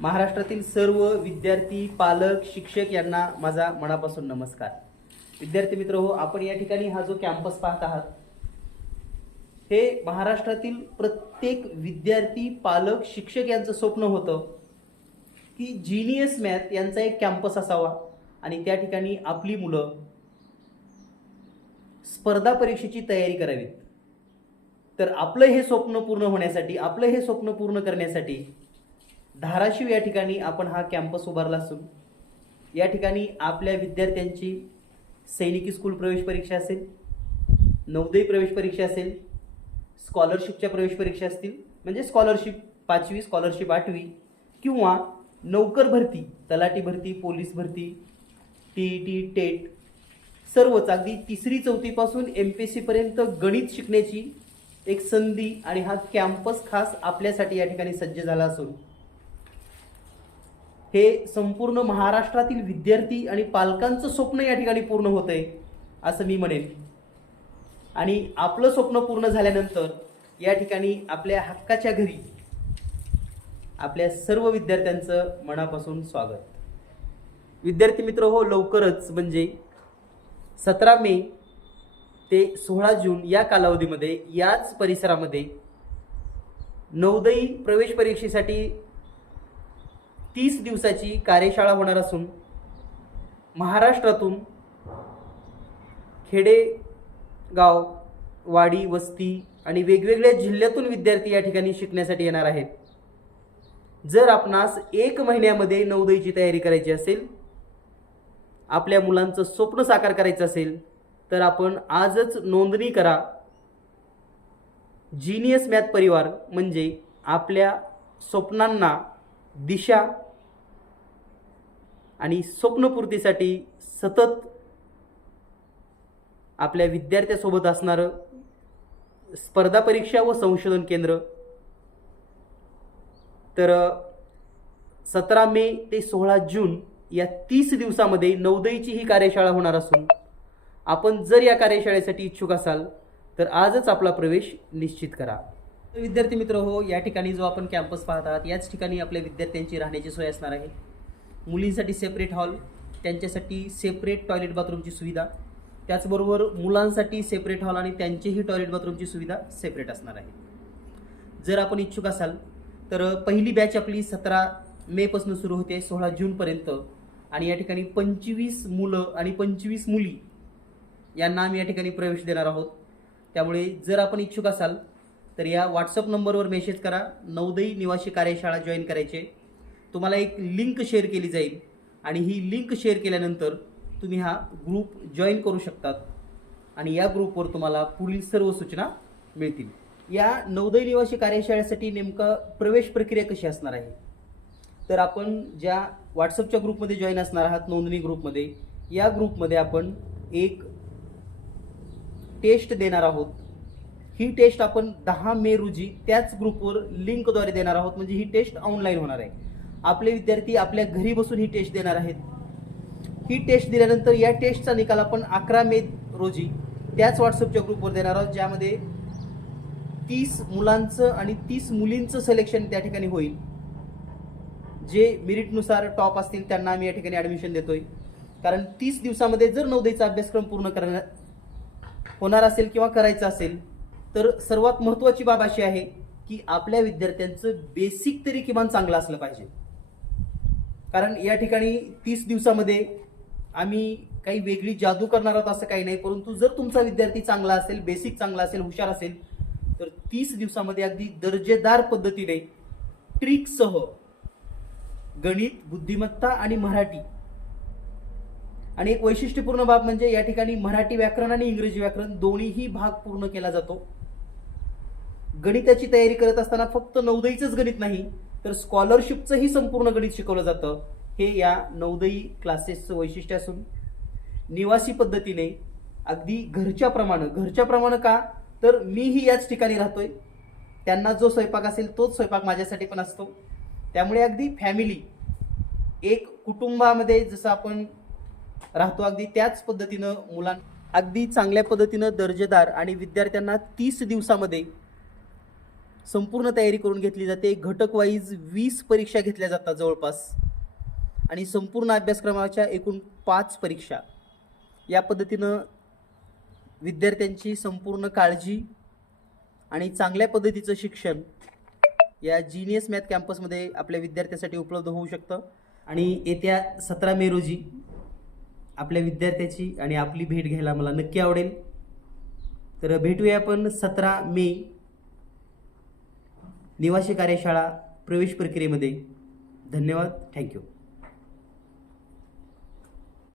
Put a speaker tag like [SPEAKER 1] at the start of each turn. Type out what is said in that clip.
[SPEAKER 1] महाराष्ट्रातील सर्व विद्यार्थी पालक शिक्षक यांना माझा मनापासून नमस्कार. विद्यार्थी मित्र हो आपण या ठिकाणी हा जो कॅम्पस पाहत आहात हे महाराष्ट्रातील प्रत्येक विद्यार्थी पालक शिक्षक यांचं स्वप्न होतं की जिनियस मॅथ यांचा एक कॅम्पस असावा आणि त्या ठिकाणी आपली मुलं स्पर्धा परीक्षेची तयारी करावी तर आपलं हे स्वप्न पूर्ण होण्यासाठी आपलं हे स्वप्न पूर्ण करण्यासाठी धाराशिव या ठिकाणी आपण हा कॅम्पस उभारला असून या ठिकाणी आपल्या विद्यार्थ्यांची सैनिकी स्कूल प्रवेश परीक्षा असेल नवोदय प्रवेश परीक्षा असेल स्कॉलरशिपच्या प्रवेश परीक्षा असतील म्हणजे स्कॉलरशिप पाचवी स्कॉलरशिप आठवी किंवा नौकर भरती तलाठी भरती पोलीस भरती टी टी टेट सर्वच अगदी तिसरी चौथीपासून एम पी एस सीपर्यंत गणित शिकण्याची एक संधी आणि हा कॅम्पस खास आपल्यासाठी या ठिकाणी सज्ज झाला असून हे संपूर्ण महाराष्ट्रातील विद्यार्थी आणि पालकांचं स्वप्न या ठिकाणी पूर्ण होत आहे असं मी म्हणेन. आणि आपलं स्वप्न पूर्ण झाल्यानंतर या ठिकाणी आपल्या हक्काच्या घरी आपल्या सर्व विद्यार्थ्यांचं मनापासून स्वागत. विद्यार्थी मित्र हो लवकरच म्हणजे सतरा मे ते सोळा जून या कालावधीमध्ये याच परिसरामध्ये नवोदयी प्रवेश परीक्षेसाठी तीस दिवसाची कार्यशाळा होणार असून महाराष्ट्रातून खेडे गाव वाडी वस्ती आणि वेगवेगळ्या जिल्ह्यातून विद्यार्थी या ठिकाणी शिकण्यासाठी येणार आहेत. जर आपणास एक महिन्यामध्ये नवोदयीची तयारी करायची असेल आपल्या मुलांचं स्वप्न साकार करायचं असेल तर आपण आजच नोंदणी करा. जिनियस मॅथ परिवार म्हणजे आपल्या स्वप्नांना दिशा आणि स्वप्नपूर्तीसाठी सतत आपल्या विद्यार्थ्यासोबत असणारं स्पर्धा परीक्षा व संशोधन केंद्र. तर सतरा मे ते सोळा जून या तीस दिवसामध्ये नवदईची ही कार्यशाळा होणार असून आपण जर या कार्यशाळेसाठी इच्छुक असाल तर आजच आपला प्रवेश निश्चित करा. विद्यार्थी मित्र हो या ठिकाणी जो आपण कॅम्पस पाहत आहात याच ठिकाणी आपल्या विद्यार्थ्यांची राहण्याची सोय असणार आहे. मुलींसाठी सेपरेट हॉल त्यांच्यासाठी सेपरेट टॉयलेट बाथरूमची सुविधा. त्याचबरोबर मुलांसाठी सेपरेट हॉल आणि त्यांचीही टॉयलेट बाथरूमची सुविधा सेपरेट असणार आहे. जर आपण इच्छुक असाल तर पहिली बॅच आपली सतरा मेपासून सुरू होते सोळा जूनपर्यंत आणि या ठिकाणी पंचवीस मुलं आणि पंचवीस मुली यांना आम्ही या ठिकाणी प्रवेश देणार आहोत. त्यामुळे जर आपण इच्छुक असाल तर या व्हॉट्सअप नंबरवर मेसेज करा. नवदई निवासी कार्यशाळा जॉईन करायचे. तुम्हाला एक लिंक शेअर केली जाईल. आणि ही लिंक शेअर केल्यानंतर तुम्ही हा ग्रुप जॉईन करू शकतात. आणि या ग्रुपवर तुम्हाला पुढील सर्व सूचना मिळतील. या नवोदय निवासी कार्यशाळेसाठी नेमकं प्रवेश प्रक्रिया कशी असणार आहे? तर आपण ज्या व्हॉट्सअपच्या ग्रुपमध्ये जॉईन असणार आहात नोंदणी ग्रुपमध्ये या ग्रुपमध्ये आपण एक टेस्ट देणार आहोत. ही टेस्ट आपण दहा मे रोजी त्याच ग्रुपवर लिंकद्वारे देणार आहोत. म्हणजे ही टेस्ट ऑनलाईन होणार आहे. आपले विद्यार्थी आपल्या घरी बसून ही टेस्ट देणार आहेत. ही टेस्ट दिल्यानंतर या टेस्टचा निकाल आपण अकरा मे रोजी त्याच व्हॉट्सअपच्या ग्रुपवर देणार आहोत ज्यामध्ये तीस मुलांचं आणि तीस मुलींचं सिलेक्शन त्या ठिकाणी होईल. जे मेरिटनुसार टॉप असतील त्यांना आम्ही या ठिकाणी ॲडमिशन देतोय. कारण तीस दिवसामध्ये जर नवोदयचा अभ्यासक्रम पूर्ण करणार होणार असेल किंवा करायचा असेल तर सर्वात महत्त्वाची बाब अशी आहे की आपल्या विद्यार्थ्यांचं बेसिक तरी किमान चांगलं असलं पाहिजे. कारण या ठिकाणी तीस दिवसामध्ये आम्ही काही वेगळी जादू करणार आहोत असं काही नाही परंतु जर तुमचा विद्यार्थी चांगला असेल बेसिक चांगला असेल हुशार असेल तर तीस दिवसामध्ये अगदी दर्जेदार पद्धतीने ट्रिकसह गणित बुद्धिमत्ता आणि मराठी. आणि एक वैशिष्ट्यपूर्ण बाब म्हणजे या ठिकाणी मराठी व्याकरण आणि इंग्रजी व्याकरण दोन्हीही भाग पूर्ण केला जातो. गणिताची तयारी करत असताना फक्त नवदईचंच गणित नाही तर स्कॉलरशिपचंही संपूर्ण गणित शिकवलं जातं. हे या नवदई क्लासेसचं वैशिष्ट्य असून निवासी पद्धतीने अगदी घरच्याप्रमाणे घरच्याप्रमाणे का? तर मीही याच ठिकाणी राहतोय. त्यांना जो स्वयंपाक असेल तोच स्वयंपाक माझ्यासाठी पण असतो. त्यामुळे अगदी फॅमिली एक कुटुंबामध्ये जसं आपण राहतो अगदी त्याच पद्धतीनं मुलां अगदी चांगल्या पद्धतीनं दर्जेदार आणि विद्यार्थ्यांना तीस दिवसामध्ये संपूर्ण तयारी करून घेतली जाते. घटक वाईज वीस परीक्षा घेतल्या जातात जवळपास. आणि संपूर्ण अभ्यासक्रमाच्या एकूण पाच परीक्षा. या पद्धतीनं विद्यार्थ्यांची संपूर्ण काळजी आणि चांगल्या पद्धतीचं शिक्षण या जीनियस मॅथ कॅम्पसमध्ये आपल्या विद्यार्थ्यासाठी उपलब्ध होऊ शकतं. आणि येत्या सतरा मे रोजी आपल्या विद्यार्थ्याची आणि आपली भेट घ्यायला मला नक्की आवडेल. तर भेटूया आपण सतरा मे निवासी कार्यशाळा प्रवेश प्रक्रियेमध्ये. धन्यवाद. थँक्यू